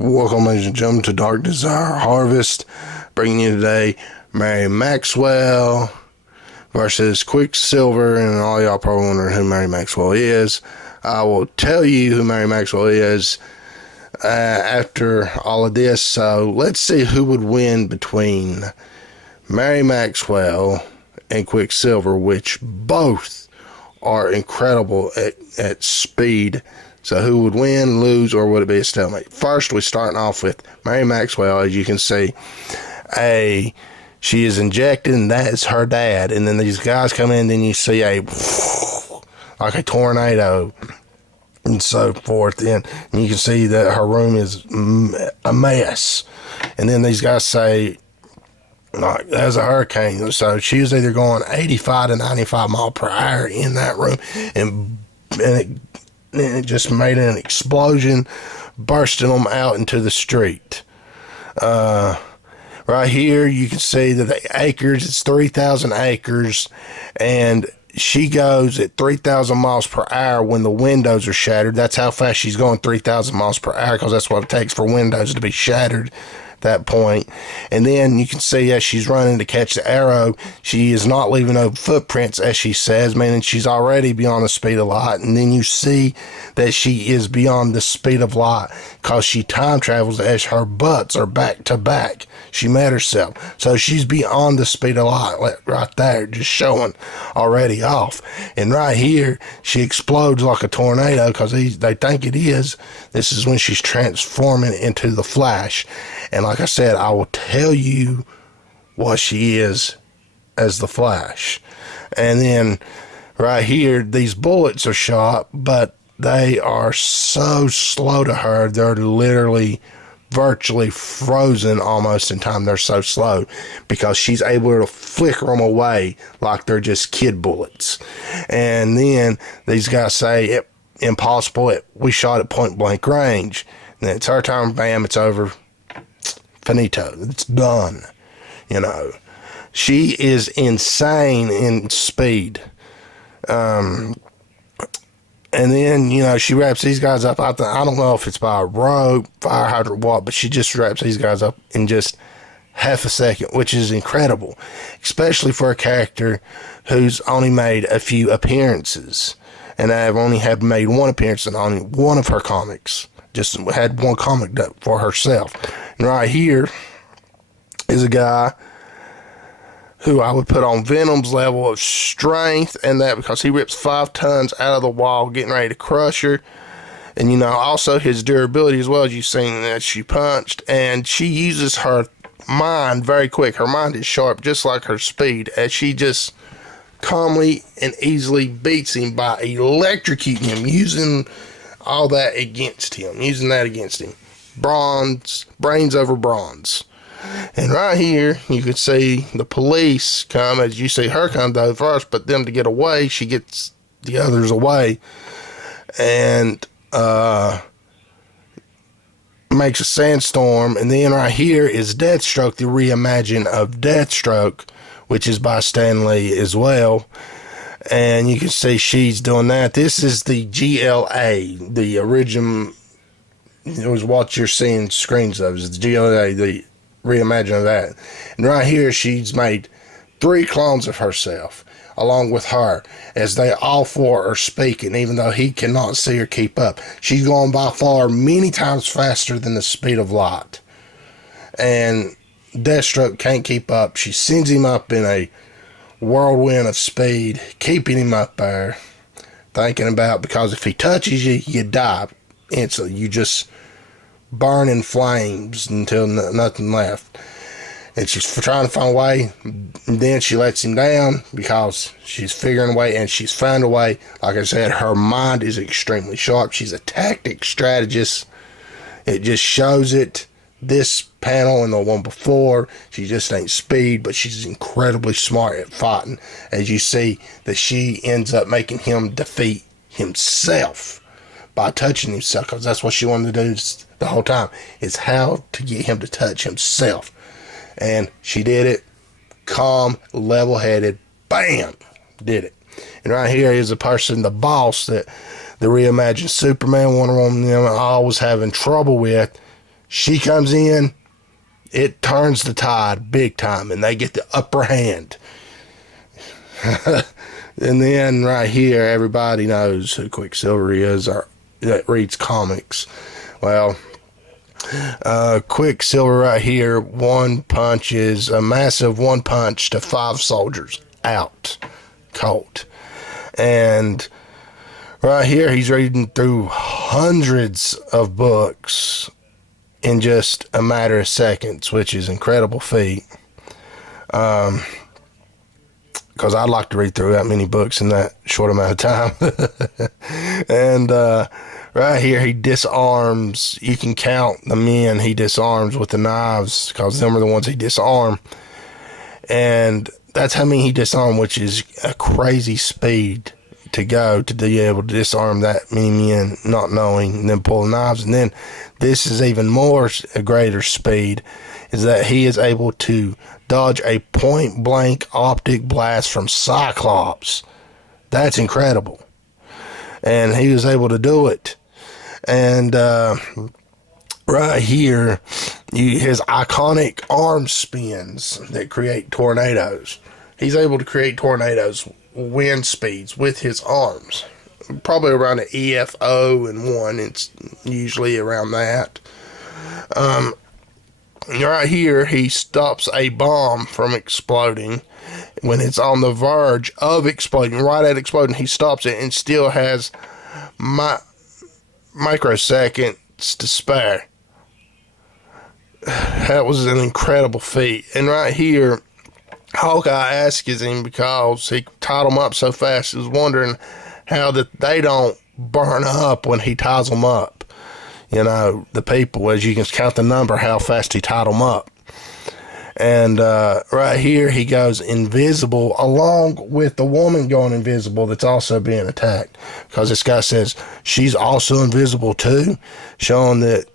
Welcome, ladies and gentlemen, to Dark Desire Harvest. Bringing you today Mary Maxwell versus Quicksilver. And all y'all probably wondering who Mary Maxwell is. I will tell you who Mary Maxwell is after all of this. So let's see who would win between Mary Maxwell and Quicksilver, which both are incredible at speed. So who would win, lose, or would it be a stalemate? First, we're starting off with Mary Maxwell. As you can see, she is injected, and that is her dad. And then these guys come in, then you see like a tornado and so forth. And you can see that her room is a mess. And then these guys say, like, there's a hurricane. So she was either going 85 to 95 mile per hour in that room, and it just made an explosion, bursting them out into the street. Right here, you can see that the acres, it's 3,000 acres, and she goes at 3,000 miles per hour when the windows are shattered. That's how fast she's going, 3,000 miles per hour, because that's what it takes for windows to be shattered at that point. And then you can see as she's running to catch the arrow, she is not leaving no footprints, as she says, meaning she's already beyond the speed of light. And then you see that she is beyond the speed of light because she time travels as her butts are back to back. She met herself. So she's beyond the speed of light right there, just showing already off. And right here, she explodes like a tornado because they think it is. This is when she's transforming into the Flash. And like I said, I will tell you what she is as the Flash. And then right here, these bullets are shot, but they are so slow to her. They're literally virtually frozen almost in time. They're so slow because she's able to flicker them away like they're just kid bullets. And then these guys say, impossible. We shot at point blank range. And it's her time. Bam, it's over. Finito. It's done. You know, she is insane in speed. And then, you know, she wraps these guys up. I don't know if it's by a rope, fire hydrant, what, but she just wraps these guys up in just half a second, which is incredible, especially for a character who's only made a few appearances. And I've only had made one appearance in only one of her comics. Just had one comic for herself. And right here is a guy who I would put on Venom's level of strength, and that because he rips 5 tons out of the wall, getting ready to crush her. And, you know, also his durability as well, as you've seen that she punched. And she uses her mind very quick. Her mind is sharp, just like her speed, as she just calmly and easily beats him by electrocuting him, using all that against him, brains over bronze. And right here, you can see the police come, as you see her come though first, but them to get away, she gets the others away, and makes a sandstorm. And then right here is Deathstroke, the reimagining of Deathstroke, which is by Stan Lee as well. And you can see she's doing that. This is the GLA, the original. It was what you're seeing screens of, is the GLA, the reimagining of that. And right here, she's made 3 clones of herself along with her, as they all 4 are speaking, even though he cannot see or keep up. She's going by far many times faster than the speed of light, and Deathstroke can't keep up. She sends him up in a whirlwind of speed, keeping him up there, thinking about, because if he touches you, you die instantly. You just burn in flames until nothing left. And she's trying to find a way. And then she lets him down because she's figuring a way, and she's found a way. Like I said, her mind is extremely sharp. She's a tactic strategist. It just shows it. This panel and the one before, she just ain't speed, but she's incredibly smart at fighting. As you see that she ends up making him defeat himself by touching himself, because that's what she wanted to do the whole time, is how to get him to touch himself. And she did it. Calm, level-headed, bam, did it. And right here is a person, the boss, that the reimagined Superman, Wonder Woman, I was having trouble with. She comes in, it turns the tide big time, and they get the upper hand. And then right here, everybody knows who Quicksilver is, or that reads comics. Well, Quicksilver right here, a massive one punch to 5 soldiers out cold. And right here, he's reading through hundreds of books in just a matter of seconds, which is an incredible feat. Because I'd like to read through that many books in that short amount of time. And right here, he disarms. You can count the men he disarms with the knives, because them are the ones he disarmed. And that's how many he disarmed, which is a crazy speed to go to be able to disarm that many men, not knowing, and then pull the knives. And then this is even more a greater speed, is that he is able to dodge a point-blank optic blast from Cyclops. That's incredible. And he was able to do it. And right here, his iconic arm spins that create tornadoes. He's able to create tornadoes, wind speeds with his arms. Probably around an EFO and 1. It's usually around that. Right here, he stops a bomb from exploding. When it's on the verge of exploding, right at exploding, he stops it and still has microseconds to spare. That was an incredible feat. And right here, Hawkeye asks him, because he tied them up so fast, he was wondering how that they don't burn up when he ties them up. You know, the people, as you can count the number, how fast he tied them up. And right here, he goes invisible, along with the woman going invisible that's also being attacked. Because this guy says she's also invisible too, showing that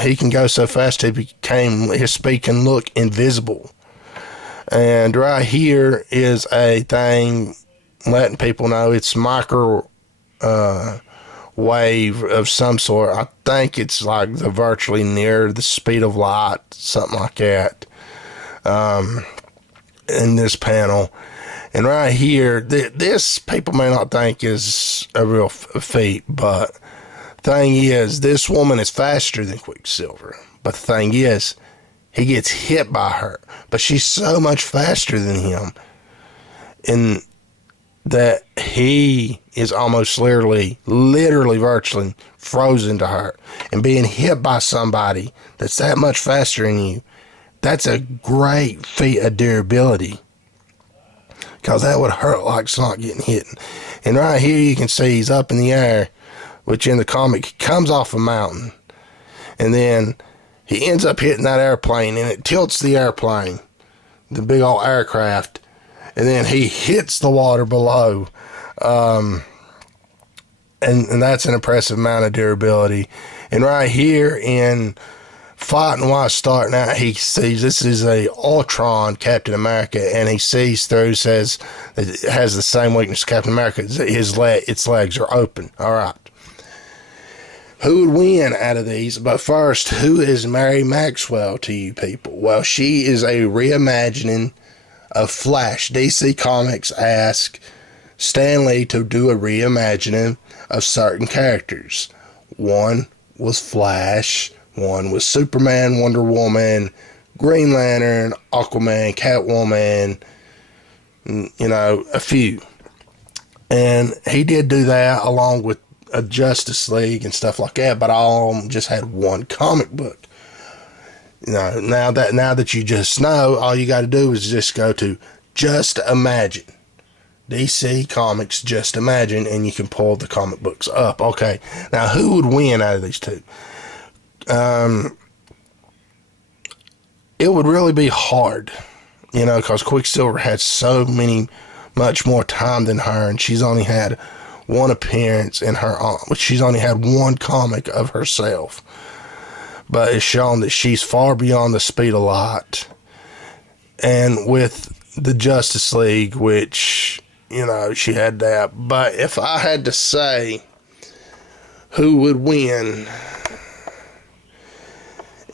he can go so fast his speed can look invisible. And right here is a thing letting people know it's microwave of some sort. I think it's like virtually near the speed of light, something like that, in this panel. And right here, this people may not think is a real feat, but thing is, this woman is faster than Quicksilver. But the thing is, he gets hit by her, but she's so much faster than him, in that he is almost literally virtually frozen to her. And being hit by somebody that's that much faster than you, that's a great feat of durability, because that would hurt like it's not getting hit. And right here you can see he's up in the air, which in the comic, he comes off a mountain, and then he ends up hitting that airplane, and it tilts the airplane, the big old aircraft, and then he hits the water below. And that's an impressive amount of durability. And right here in Fighting While Starting Out, he sees this is a Ultron Captain America, and he sees through, says it has the same weakness as Captain America. Its legs are open. All right. Who would win out of these? But first, who is Mary Maxwell to you people? Well, she is a reimagining of Flash. DC Comics asked Stan Lee to do a reimagining of certain characters. One was Flash, one was Superman, Wonder Woman, Green Lantern, Aquaman, Catwoman, you know, a few. And he did do that along with a Justice League and stuff like that, but all of them just had one comic book. You know, now that you just know, all you got to do is just go to Just Imagine. DC Comics Just Imagine, and you can pull the comic books up. Okay, now who would win out of these two? It would really be hard, you know, because Quicksilver had much more time than her, and she's only had one appearance in her, which she's only had one comic of herself. But it's shown that she's far beyond the speed of light. And with the Justice League, which, you know, she had that. But if I had to say who would win,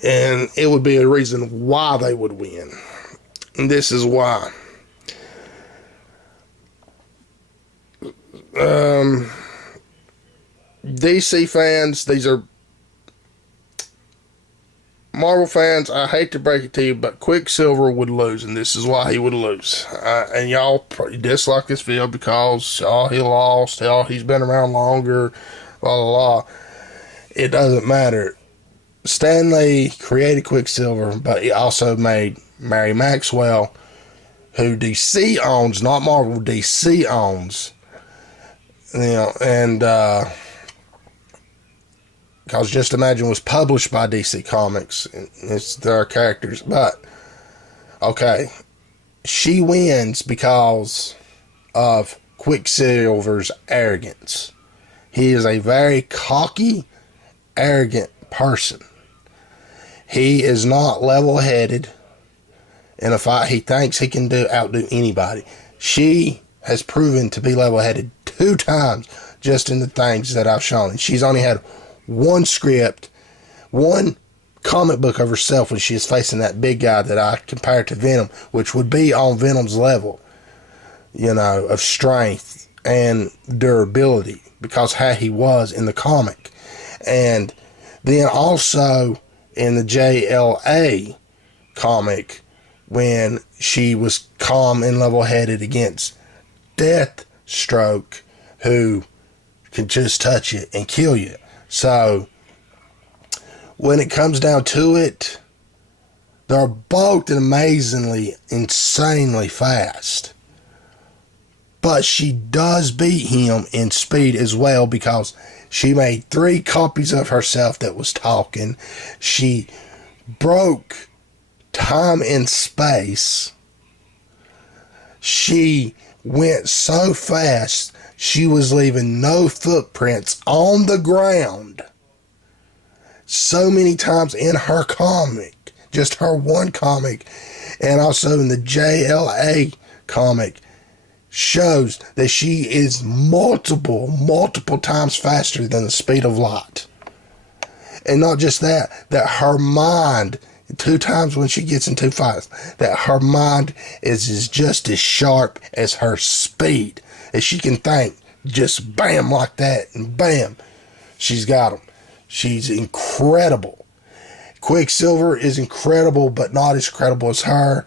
And it would be a reason why they would win. And this is why. DC fans, these are Marvel fans, I hate to break it to you, but Quicksilver would lose, and this is why he would lose. And y'all dislike this video because he lost, he's been around longer, blah, blah, blah. It doesn't matter. Stan Lee created Quicksilver, but he also made Mary Maxwell, who DC owns, not Marvel, DC owns. You know, and because Just Imagine was published by DC Comics. It's their characters. But, okay, she wins because of Quicksilver's arrogance. He is a very cocky, arrogant person. He is not level-headed. In a fight, he thinks he can outdo anybody. She has proven to be level-headed 2 times just in the things that I've shown. And she's only had one script, one comic book of herself when she is facing that big guy that I compared to Venom, which would be on Venom's level, you know, of strength and durability because how he was in the comic. And then also in the JLA comic when she was calm and level-headed against Deathstroke, who can just touch you and kill you. So, when it comes down to it, they're both amazingly, insanely fast. But she does beat him in speed as well because she made 3 copies of herself that was talking. She broke time and space. She went so fast, she was leaving no footprints on the ground. So many times in her comic, just her one comic, and also in the JLA comic, shows that she is multiple times faster than the speed of light. And not just that her mind, 2 times when she gets into fights, that her mind is just as sharp as her speed. As she can think, just bam like that, and bam, she's got him. She's incredible. Quicksilver is incredible, but not as credible as her.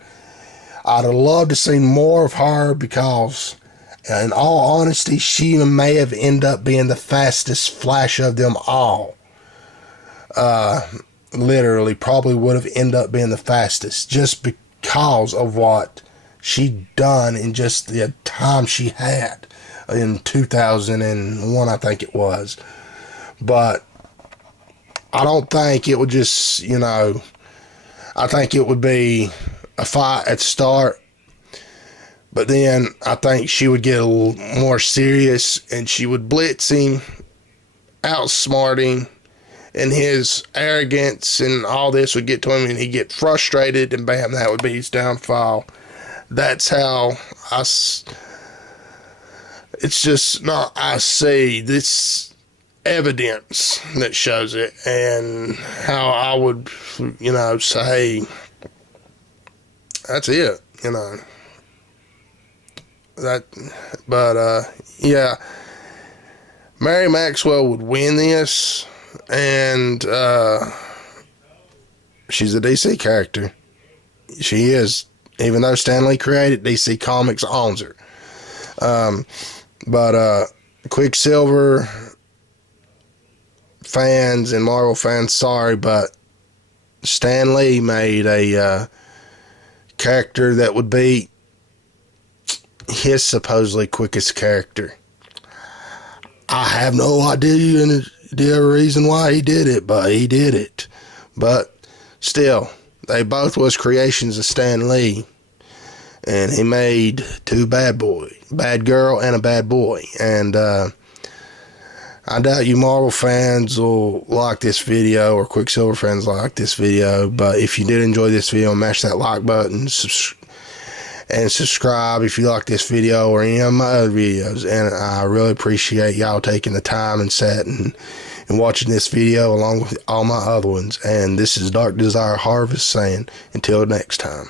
I'd have loved to see more of her because, in all honesty, she may have ended up being the fastest Flash of them all. Literally, probably would have ended up being the fastest just because of what she done in just the time she had in 2001, I think it was. But I don't think it would just, you know, I think it would be a fight at the start, but then I think she would get a little more serious and she would blitz him, outsmart him, and his arrogance and all this would get to him and he'd get frustrated, and bam, that would be his downfall. That's how it's just not I see this evidence that shows it, and how I would, you know, say that's it, you know. Yeah, Mary Maxwell would win this, and she's a DC character. She is, even though Stan Lee created, DC Comics owns her. Quicksilver fans and Marvel fans, sorry, but Stan Lee made a character that would be his supposedly quickest character. I have no idea the reason why he did it, but he did it. But still, they both was creations of Stan Lee, and he made 2 bad girl and a bad boy. And I doubt you Marvel fans will like this video, or Quicksilver fans like this video, but if you did enjoy this video, mash that like button and subscribe if you like this video or any of my other videos. And I really appreciate y'all taking the time and sitting and and watching this video along with all my other ones. And this is Dark Desire Harvest saying, until next time.